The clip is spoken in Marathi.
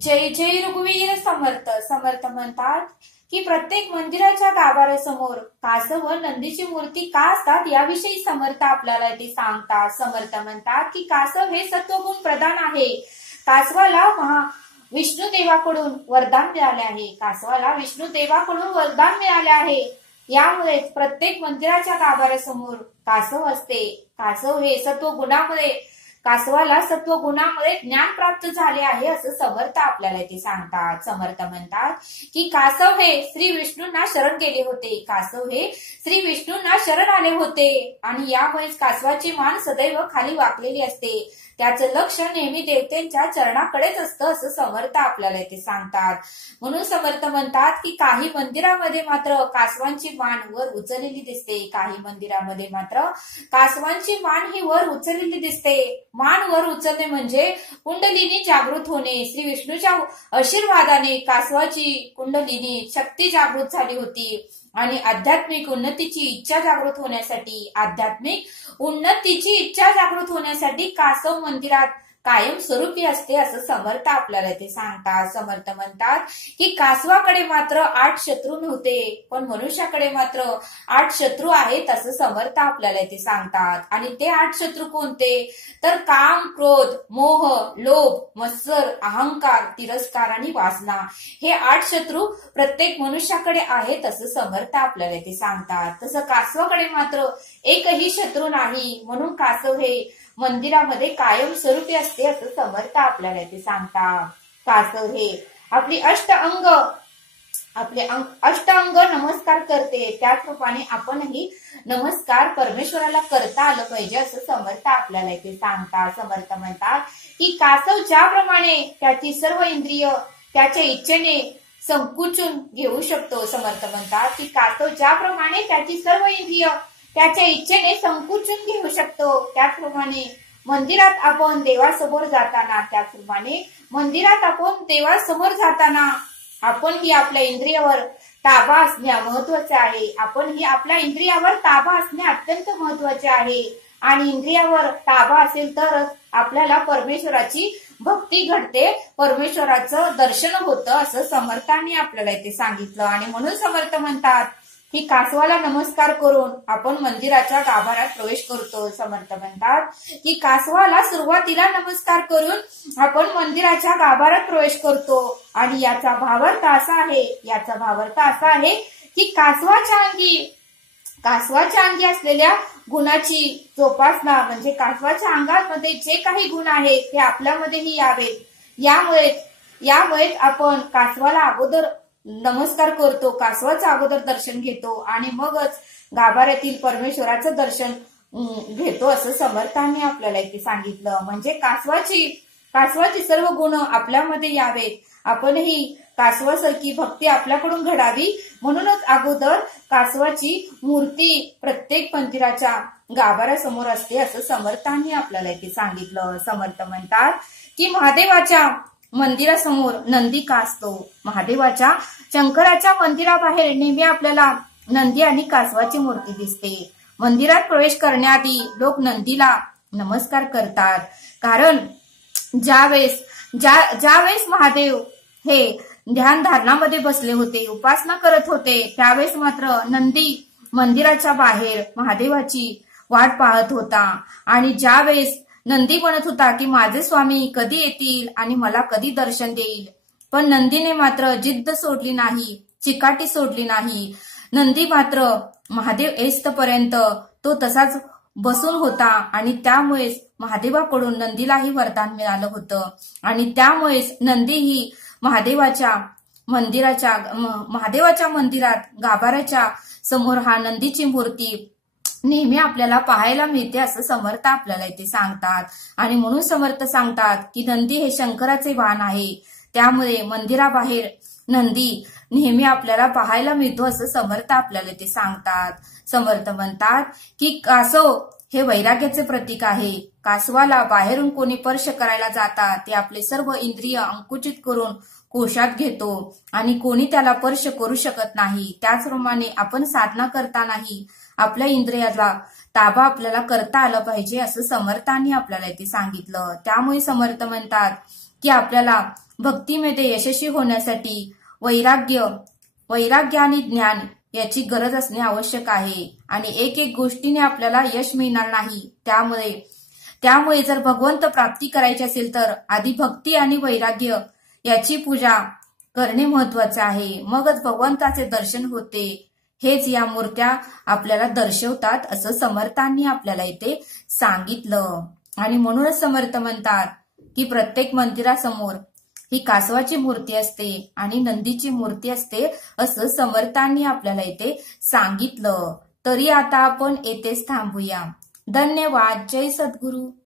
जय जय रघुवीर समर्थ. समर्थ म्हणतात की प्रत्येक मंदिराच्या गाभाऱ्यासमोर कासव व नंदीची मूर्ती का असतात याविषयी समर्थ आपल्याला ते सांगतात. समर्थ म्हणतात की कासव हे सत्वगुण प्रधान आहे. कासवाला विष्णू देवाकडून वरदान मिळाले आहे. कासवाला विष्णू देवाकडून वरदान मिळाले आहे. यामुळे प्रत्येक मंदिराच्या गाभाऱ्यासमोर कासव असते. कासव हे सत्वगुणामुळे कासवाला सत्वगुणामुळे ज्ञान प्राप्त झाले आहे असं समर्थ आपल्याला ते सांगतात. समर्थ म्हणतात की कासव हे श्री विष्णूंना शरण गेले होते. कासव हे श्री विष्णूंना शरण आले होते आणि यामुळेच कासवाची मान सदैव खाली वाकलेली असते. त्याचं लक्ष नेहमी देवतेंच्या चरणाकडेच असतं असं समर्थ आपल्याला ते सांगतात. म्हणून समर्थ म्हणतात की काही मंदिरामध्ये मात्र कासवांची मान वर उचललेली दिसते. काही मंदिरामध्ये मात्र कासवांची मान ही वर उचललेली दिसते. मान वर उचलणे म्हणजे कुंडलिनी जागृत होणे. श्री विष्णूच्या आशीर्वादाने कासवाची कुंडलिनी शक्ती जागृत झाली होती आणि आध्यात्मिक उन्नतीची इच्छा जागृत होण्यासाठी कासव मंदिरात कायम स्वरूपी असते असं समर्थ आपल्याला ते सांगतात. समर्थ म्हणतात की कासवाकडे मात्र 8 शत्रू नव्हते, पण मनुष्याकडे मात्र 8 शत्रू आहेत असं समर्थ आपल्याला ते सांगतात. आणि ते 8 शत्रू कोणते तर काम, क्रोध, मोह, लोभ, मत्सर, अहंकार, तिरस्कार आणि वासना हे 8 शत्रू प्रत्येक मनुष्याकडे आहेत असं समर्थ आपल्याला ते सांगतात. तसं कासवाकडे मात्र एकही शत्रू नाही, म्हणून कासव हे मंदिरामध्ये कायम स्वरूपी असते असं समर्थ आपल्याला ते सांगतात. कासव हे आपले अष्टांग नमस्कार करते, त्याचप्रमाणे आपणही नमस्कार परमेश्वराला करता आलं पाहिजे असं समर्थ आपल्याला ते सांगतात. समर्थ म्हणतात की कासव ज्याप्रमाणे त्याची सर्व इंद्रिय त्याच्या इच्छेने संकुचून घेऊ शकतो. समर्थ म्हणतात की कासव ज्याप्रमाणे त्याची सर्व इंद्रिय त्याच्या इच्छेने संकुचून घेऊ शकतो, त्याचप्रमाणे मंदिरात आपण देवासमोर जाताना आपण ही आपल्या इंद्रियावर ताबा असणे महत्वाचे आहे. अत्यंत महत्वाचे आहे आणि इंद्रियावर ताबा असेल तरच आपल्याला परमेश्वराची भक्ती घडते, परमेश्वराचं दर्शन होतं असं समर्थांनी आपल्याला इथे सांगितलं. आणि म्हणून समर्थ म्हणतात की कासवाला नमस्कार करून आपण मंदिराच्या गाभाऱ्यात प्रवेश करतो. समर्थ म्हणतात की कासवाला सुरुवातीला नमस्कार करून आपण मंदिराच्या गाभाऱ्यात प्रवेश करतो आणि याचा भावार्थ असा आहे की कासवाच्या अंगी असलेल्या गुणाची जोपासना म्हणजे कासवाच्या अंगामध्ये जे काही गुण आहेत ते आपल्यामध्येही यावेत. यामुळे आपण कासवाला अगोदर नमस्कार करतो, कासवाचं अगोदर दर्शन घेतो आणि मगच गाभाऱ्यातील परमेश्वराचं दर्शन घेतो असं समर्थांनी आपल्याला इथे सांगितलं. म्हणजे कासवाची सर्व गुण आपल्यामध्ये यावेत, आपणही कासवासारखी भक्ती आपल्याकडून घडावी, म्हणूनच अगोदर कासवाची मूर्ती प्रत्येक मंदिराच्या गाभाऱ्यासमोर असते असं समर्थांनी आपल्याला इथे सांगितलं. समर्थ म्हणतात की महादेवाच्या मंदिरासमोर नंदी का असतो. महादेवाच्या शंकराच्या मंदिराबाहेर नेहमी आपल्याला नंदी आणि कासवाची मूर्ती दिसते. मंदिरात प्रवेश करण्याआधी लोक नंदीला नमस्कार करतात, कारण ज्यावेळेस महादेव हे ध्यान धारणामध्ये बसले होते, उपासना करत होते, त्यावेळेस मात्र नंदी मंदिराच्या बाहेर महादेवाची वाट पाहत होता आणि ज्यावेळेस नंदी म्हणत होता की माझे स्वामी कधी येतील आणि मला कधी दर्शन देईल, पण नंदीने मात्र जिद्द सोडली नाही, चिकाटी सोडली नाही. नंदी मात्र महादेव येईस्तपर्यंत तो तसाच बसून होता आणि त्यामुळेच महादेवाकडून नंदीलाही वरदान मिळालं होतं आणि त्यामुळेच नंदी ही महादेवाच्या मंदिरात गाभाऱ्याच्या समोर हा नंदीची मूर्ती नेहमी आपल्याला पाहायला मिळते असं समर्थ आपल्याला इथे सांगतात. आणि म्हणून समर्थ सांगतात की नंदी हे शंकराचे वाहन आहे, त्यामुळे मंदिराबाहेर नंदी नेहमी आपल्याला पाहायला मिळतो असं समर्थ आपल्याला इथे सांगतात. समर्थ म्हणतात की कासव हे वैराग्याचे प्रतीक आहे. कासवाला बाहेरून कोणी स्पर्श करायला जाता ते आपले सर्व इंद्रिय अंकुचित करून कोशात घेतो आणि कोणी त्याला स्पर्श करू शकत नाही. त्याचप्रमाणे आपण साधना करतानाही आपल्या इंद्रियाला ताबा आपल्याला करता आलं पाहिजे असं समर्थांनी आपल्याला इथे सांगितलं. त्यामुळे समर्थ म्हणतात की आपल्याला भक्तीमध्ये यशस्वी होण्यासाठी वैराग्य आणि ज्ञान याची गरज असणे आवश्यक आहे आणि एक एक गोष्टीने आपल्याला यश मिळणार नाही। त्यामुळे जर भगवंत प्राप्ती करायची असेल तर आधी भक्ती आणि वैराग्य याची पूजा करणे महत्वाचे आहे, मगच भगवंताचे दर्शन होते। हेच या मूर्त्या आपल्याला दर्शवतात असं समर्थांनी आपल्याला इथे सांगितलं। आणि म्हणूनच समर्थ म्हणतात की प्रत्येक मंदिरासमोर ही कासवाची मूर्ती असते आणि नंदीची मूर्ती असते असं समर्थांनी आपल्याला इथे सांगितलं। तरी आता आपण येथेच थांबूया। धन्यवाद। जय सद्गुरू।